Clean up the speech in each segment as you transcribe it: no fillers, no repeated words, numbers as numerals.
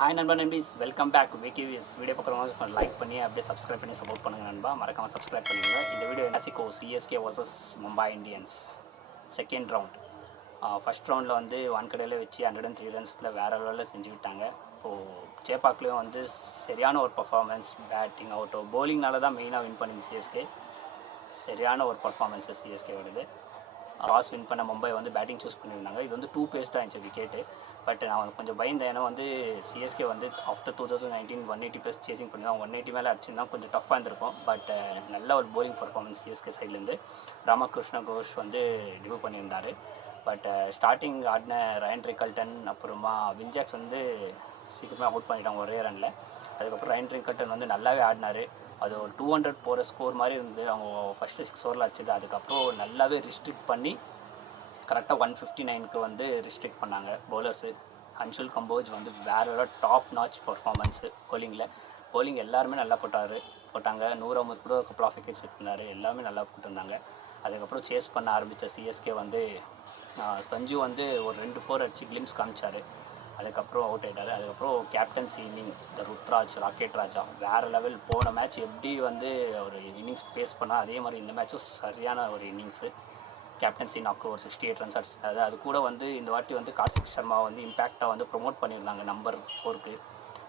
Hi நண்பா நண்பீஸ், welcome back விகிவிஸ். Video பார்க்குறவங்க like பண்ணி அப்படியே சப்ஸ்கிரைப் பண்ணி சப்போர்ட் பண்ணுங்கள் நண்பா. மறக்காமல் சப்ஸ்கிரைப் பண்ணுங்க. இந்த video Clasico CSK versus Mumbai Indians second round. First ரவுண்டில் வந்து வான்கடையில் வச்சு 103 ரன்ஸில் வேறு லெவலில் செஞ்சு விட்டாங்க. இப்போது சேப்பாக்லேயும் வந்து சரியான ஒரு பர்ஃபார்மன்ஸ், பேட்டிங் அவுட்டோ போலிங்னால தான் மெயினாக வின் பண்ணிங்க சிஎஸ்கே. சரியான ஒரு பர்ஃபார்மன்ஸு சிஎஸ்கே வருது. டாஸ் வின் பண்ண மும்பை வந்து பேட்டிங் சூஸ் பண்ணியிருந்தாங்க. இது வந்து 2 பேஸ்டாக இருந்துச்சு விக்கெட்டு. பட் நான் கொஞ்சம் பயந்தேன். ஏன்னா வந்து சிஎஸ்கே வந்து ஆஃப்டர் 2019 180+ சேசிங் பண்ணி தான் 180 மேலே அடிச்சுன்னா கொஞ்சம் டஃப்பாக இருந்திருக்கும். பட் நல்ல ஒரு போலிங் பர்ஃபார்மன்ஸ் சிஎஸ்கே சைட்லேருந்து ராமகிருஷ்ண கோஷ் வந்து டிவ் பண்ணியிருந்தார். பட் ஸ்டார்டிங் ஆடின ரயன் ரிக்கல்டன் அப்புறமா வில்ஜாக்ஸ் வந்து சீக்கிரமாக அவுட் பண்ணிட்டாங்க ஒரே ரனில். அதுக்கப்புறம் ரயன் ரிக்கல்டன் வந்து நல்லாவே ஆடினார். அது ஒரு 200 போகிற ஸ்கோர் மாதிரி இருந்தது. அவங்க ஃபஸ்ட்டு 6 ஓவரில் அடிச்சது. அதுக்கப்புறம் நல்லாவே ரிஸ்ட்ரிக்ட் பண்ணி கரெக்டாக 159க்கு வந்து ரிஸ்ட்ரிக்ட் பண்ணாங்க பவுலர்ஸு. அன்ஷுல் கம்போஜ் வந்து வேறு டாப் நாச் பர்ஃபார்மன்ஸு போலிங் எல்லாருமே நல்லா போட்டாங்க. 100 கூட கப்பல் ஆஃப் விக்கெட்ஸ் எடுத்திருந்தார். எல்லாமே நல்லா போட்டிருந்தாங்க. அதுக்கப்புறம் சேஸ் பண்ண ஆரம்பித்த சிஎஸ்கே வந்து சஞ்சு வந்து ஒரு 2 4 அடிச்சு கிளிம்ஸ் காமிச்சார். அதுக்கப்புறம் அவுட் ஆகிட்டார். அதுக்கப்புறம் கேப்டன்சி இன்னிங் இந்த ருத்ராஜ், ராக்கெட் ராஜா வேறு லெவல். போன மேட்ச் எப்படி வந்து ஒரு இன்னிங்ஸ் பேஸ் பண்ணால் அதே மாதிரி இந்த மேட்சும் சரியான ஒரு இன்னிங்ஸு. கேப்டன்சி நாக்கு ஒரு 68 ரன்ஸ் அடிச்சிருந்தாரு. அது கூட வந்து இந்த வாட்டி வந்து கார்த்திக் சர்மா வந்து இம்பேக்டாக வந்து ப்ரொமோட் பண்ணியிருந்தாங்க நம்பர் 4க்கு.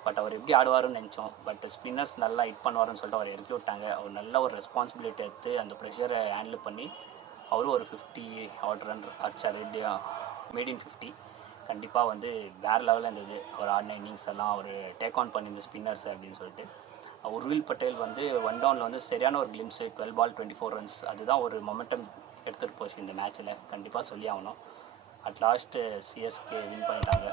பட் அவர் எப்படி ஆடுவாருன்னு நினச்சோம். பட் ஸ்பின்னர்ஸ் நல்லா ஹிட் பண்ணுவாருன்னு சொல்லிட்டு அவர் இறக்கி விட்டாங்க. அவர் நல்ல ஒரு ரெஸ்பான்சிபிலிட்டி எடுத்து அந்த ப்ரெஷரை ஹேண்டில் பண்ணி அவரும் ஒரு 50 அவுட் ரன் அடித்தார். Made in 50. கண்டிப்பாக வந்து வேறு லெவலில் இருந்தது அவர் ஆடின இன்னிங்ஸ் எல்லாம். அவர் டேக் ஆன் பண்ணியிருந்த ஸ்பின்னர்ஸ் அப்படின்னு சொல்லிட்டு. உர்வில் பட்டேல் வந்து 1 டவுனில் வந்து சரியான ஒரு கிளிம்ஸு. 12 பால் 24 ரன்ஸ். அதுதான் ஒரு மொமெண்டம் எடுத்துகிட்டு போச்சு இந்த மேட்ச்சில். கண்டிப்பாக சொல்லி ஆகணும். அட் லாஸ்ட்டு சிஎஸ்கே வின் பண்ணிட்டாங்க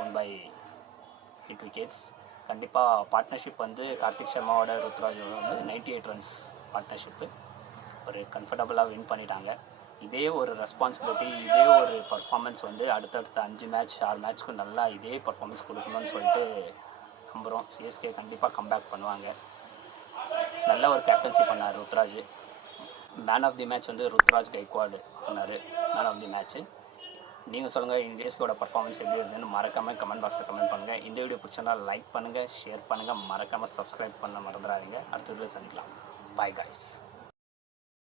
1/8 விக்கெட்ஸ். கண்டிப்பாக பார்ட்னர்ஷிப் வந்து கார்த்திக் சர்மாவோட ருத்ராஜோட வந்து 98 ரன்ஸ் பார்ட்னர்ஷிப்பு. ஒரு கம்ஃபர்டபுளாக வின் பண்ணிட்டாங்க. இதே ஒரு ரெஸ்பான்சிபிலிட்டி, இதே ஒரு பர்ஃபார்மன்ஸ் வந்து அடுத்தடுத்த 5 மேட்ச் 6 மேட்ச்க்கும் நல்லா இதே பர்ஃபார்மன்ஸ் கொடுக்கணும்னு சொல்லிட்டு நம்புகிறோம். சிஎஸ்கே கண்டிப்பாக கம்பேக் பண்ணுவாங்க. நல்ல ஒரு கேப்டன்சி பண்ணார் Ruturaj. Man of the match வந்து ருத்ராஜ் கைக்வாட் பண்ணார் மேன் ஆஃப் தி மேட்ச்சு. நீங்கள் சொல்லுங்கள் இந்தியன்ஸ்கோட பர்ஃபார்மன்ஸ் எப்படி இருந்ததுன்னு மறக்காமல் கமெண்ட் பாக்ஸில் கமெண்ட் பண்ணுங்கள். இந்த வீடியோ பிடிச்சிருந்தா லைக் பண்ணுங்கள், ஷேர் பண்ணுங்கள், மறக்காமல் சப்ஸ்கிரைப் பண்ண மறந்துடாதீங்க. அடுத்த வீடியோ சந்திக்கலாம். Bye guys.